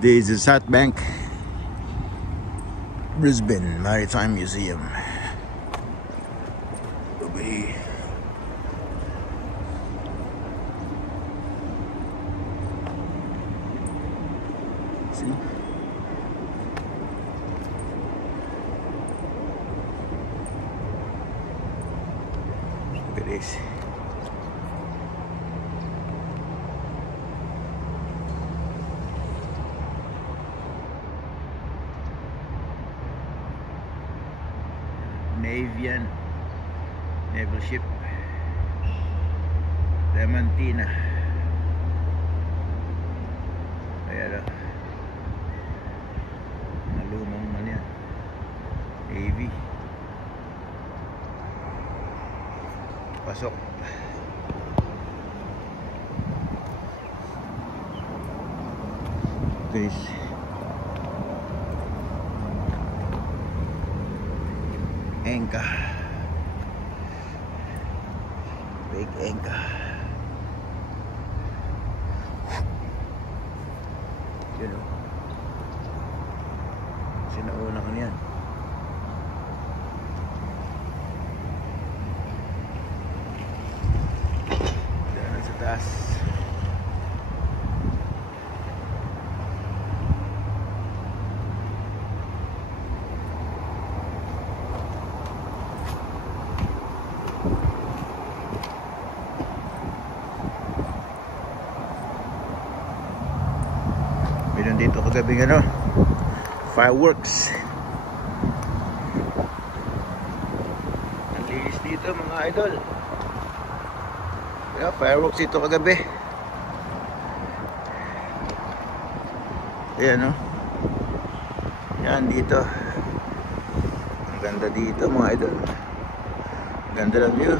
This is South Bank, Brisbane Maritime Museum. Over here. See? Look at this. Navian naval ship Diamantina. Ayan o, malumang man yan, Navy. Pasok. Guys, Anchor, big anchor. You know, sinauna ko niyan. Diyan sa taas. Meron dito kagabing ano, fireworks. Ang linis dito mga idol. Yeah, fireworks dito kagabi. Ayan o. Yan dito. Ang ganda dito mga idol. Ang ganda ng view.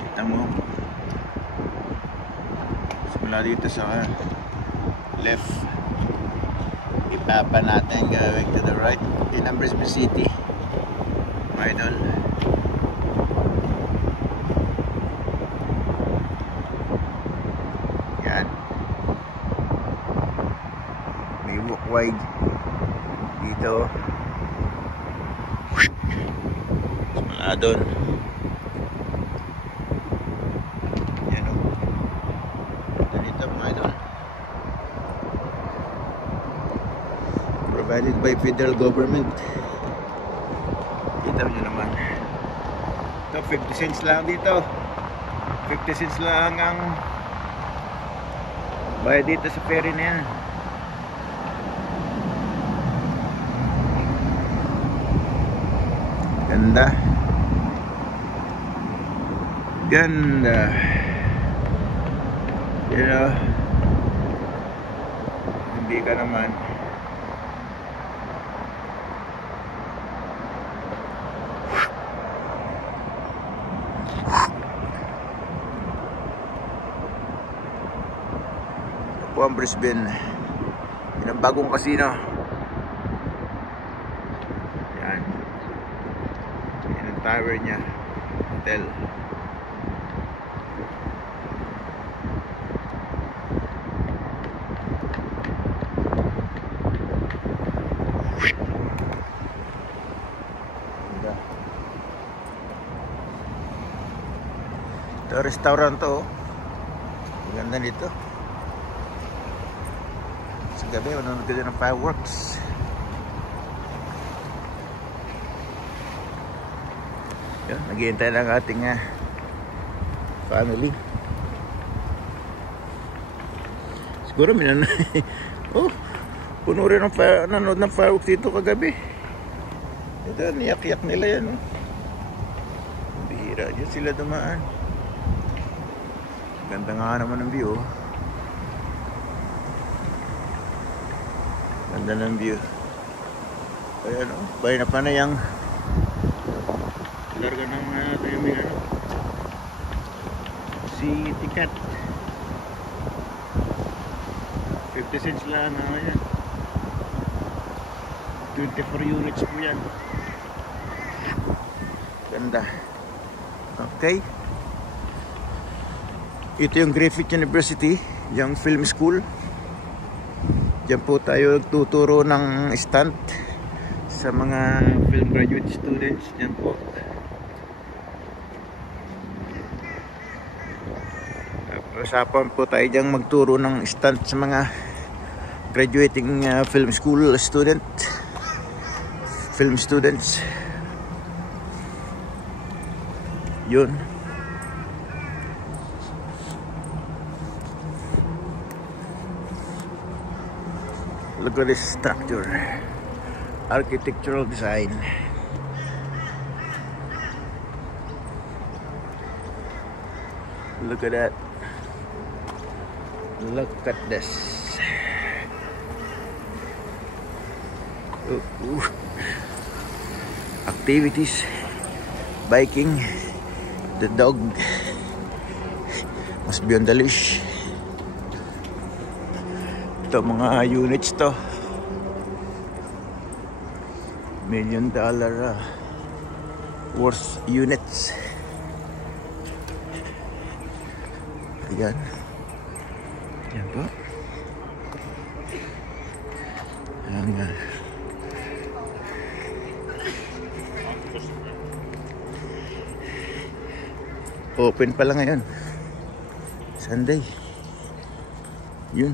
Kita mo. Simula dito sa left, ipapa natin going to the right. Yun ang Brisbane City mga idol. Yan, may walk wide dito. Simula doon. Provided by federal government. Kita nyo naman. Ito 50 cents lang dito. 50 cents lang ang bayad dito sa ferry na yan. Ganda. Ganda. You know, hindi ka naman po ang Brisbane. Yan ang bagong casino. Yan. Yan ang tower niya. Hotel. Ito restaurant to. Ganda nito. Sa gabi, manonood ka din ng fireworks. Yan, naghihintay lang ating family. Siguro oh, puno rin ng nanonood ng fireworks dito kagabi. Ito, niyak-yak nila yan. Oh. Bihira, dyan sila dumaan. Ganda nga naman ang view. Ganda ng view. Ayan o, bahay na pa na yung larga ng timing ano, si ticket 50 cents lang yan. 24 units po yan. Ganda. Okay. Ito yung Griffith University, yung film school. Diyan po tayo nagtuturo ng stunt sa mga film graduate students. Diyan po. Usapan po tayo diyang magturo ng stunt sa mga graduating film school film students. Yun. Look at this structure. Architectural design. Look at that. Look at this. Activities, biking, the dog must be on the leash. Ito mga units to. $1 million worth units. Ayan. Yan po. Ayan. Open pala ngayon. Sunday. Yun.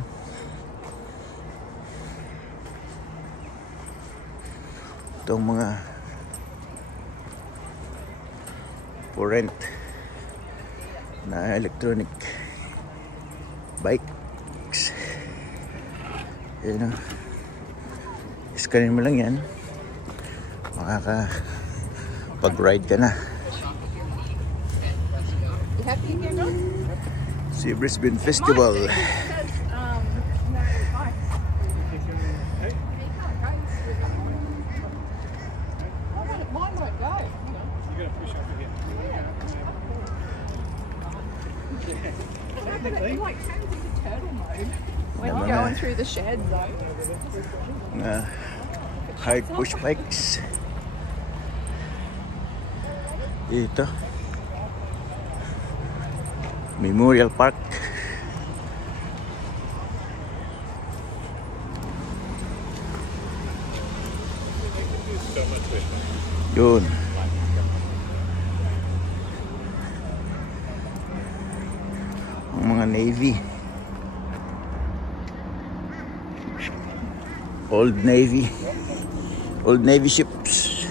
Itong mga for rent na electronic bikes. Ayan o. Iskanin mo lang yan. Makakapag-ride ka na. See Brisbane Festival. When you're going through the shed though. Hard push bikes. Dito. Memorial Park. Yun. Ang mga Navy. Old Navy ships.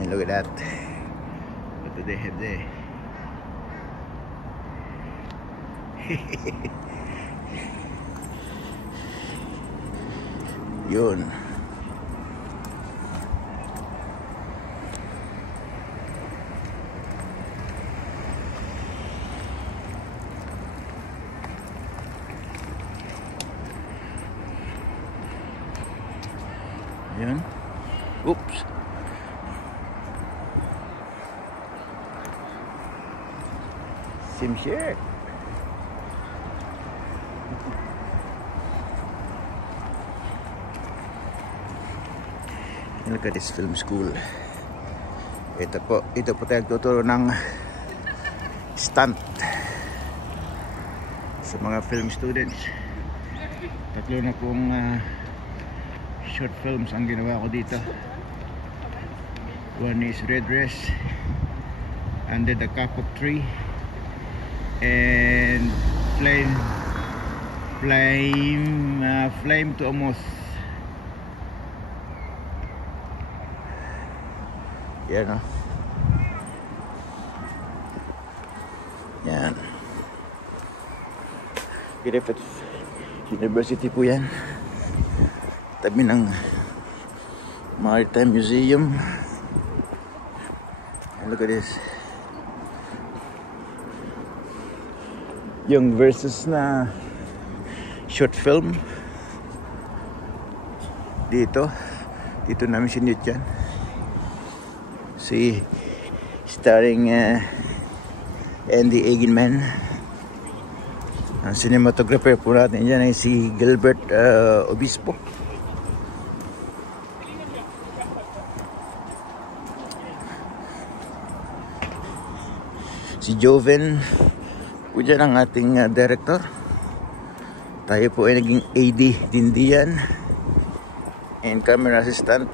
And look at that. What do they have there? Yun. Yan. Oops. Same shirt. Look at this film school. Ito po tayo tuturo ng stunt sa mga film students. Tatlo na pong short films ang ginawa ko dito. One is Red Dress, Under the Kapok Tree, and Flame to a Moth. Yan o. Yan. Griffith University po yan. Tabi ng Maritime Museum. And look at this. Yung versus na short film. Dito namin sinit yan. See, starring Andy Eigenman. Ang cinematographer po natin dyan ay si Gilbert Obispo. Si Joven po dyan ang ating director. Tayo po ay naging AD din diyan and camera assistant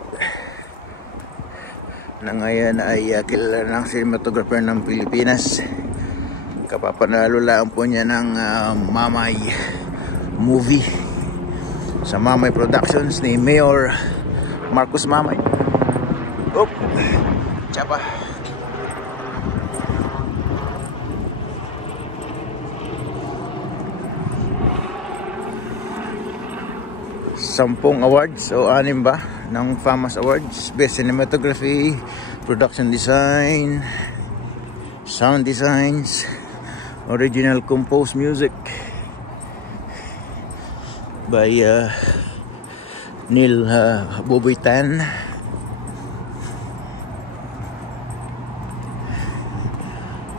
na ngayon ay kilala ng cinematographer ng Pilipinas. Kapapanalo lang po niya ng Mamay movie sa Mamay Productions ni Mayor Marcos Mamay. Oop! Tsapa! 10 awards o 6 ba ng FAMAS Awards. Best Cinematography, Production Design, Sound Designs, Original Composed Music by Neil Boboy Tan.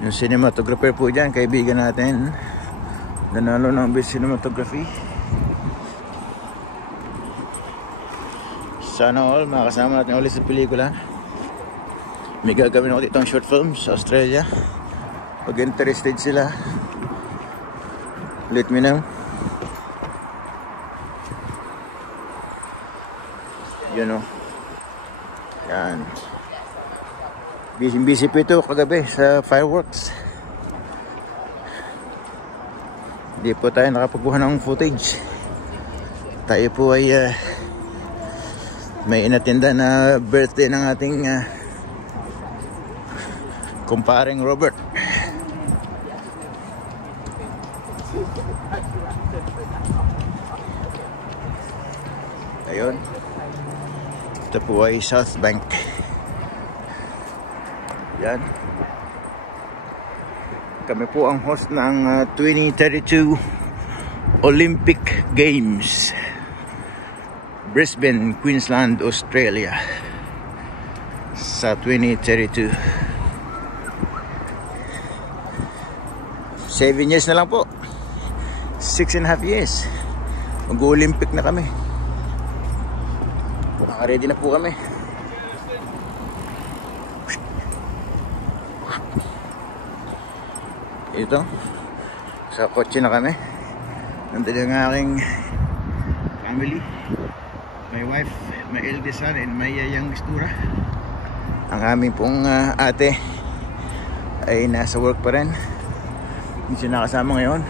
Yung cinematographer po dyan, kaibigan natin, nanalo ng Best Cinematography. Sana all makasama natin ulit sa pelikula. May gagawin ako ditong short film sa Australia. Pag interested sila, let me know. You know. Yan. Busy po ito kagabi sa fireworks. Hindi po tayo nakapagkuha ng footage. Tayo po ay may inatinda na birthday ng ating kumparing Robert. Ayun. Ito po ay South Bank. Yan. Kami po ang host ng 2032 Olympic Games, Brisbane, Queensland, Australia sa 2032. 7 years na lang po. 6.5 years. Mag-Olympic na kami. Naka-ready na po kami. Ito. Sa kotse na kami. Nandun yung aking family. My wife, my eldest son, and my youngest Tura. Ang aming pong ate ay nasa work pa rin. Hindi siya nakasama ngayon.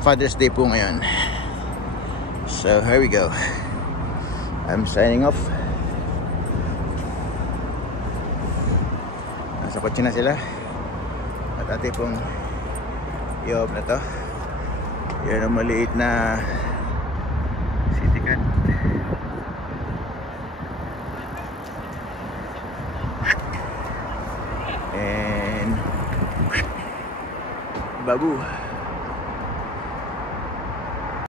Father's Day po ngayon. So here we go. I'm signing off. Nasa kotse na sila. At ate pong i-off na to. Yan ang maliit na city cat. And Babu.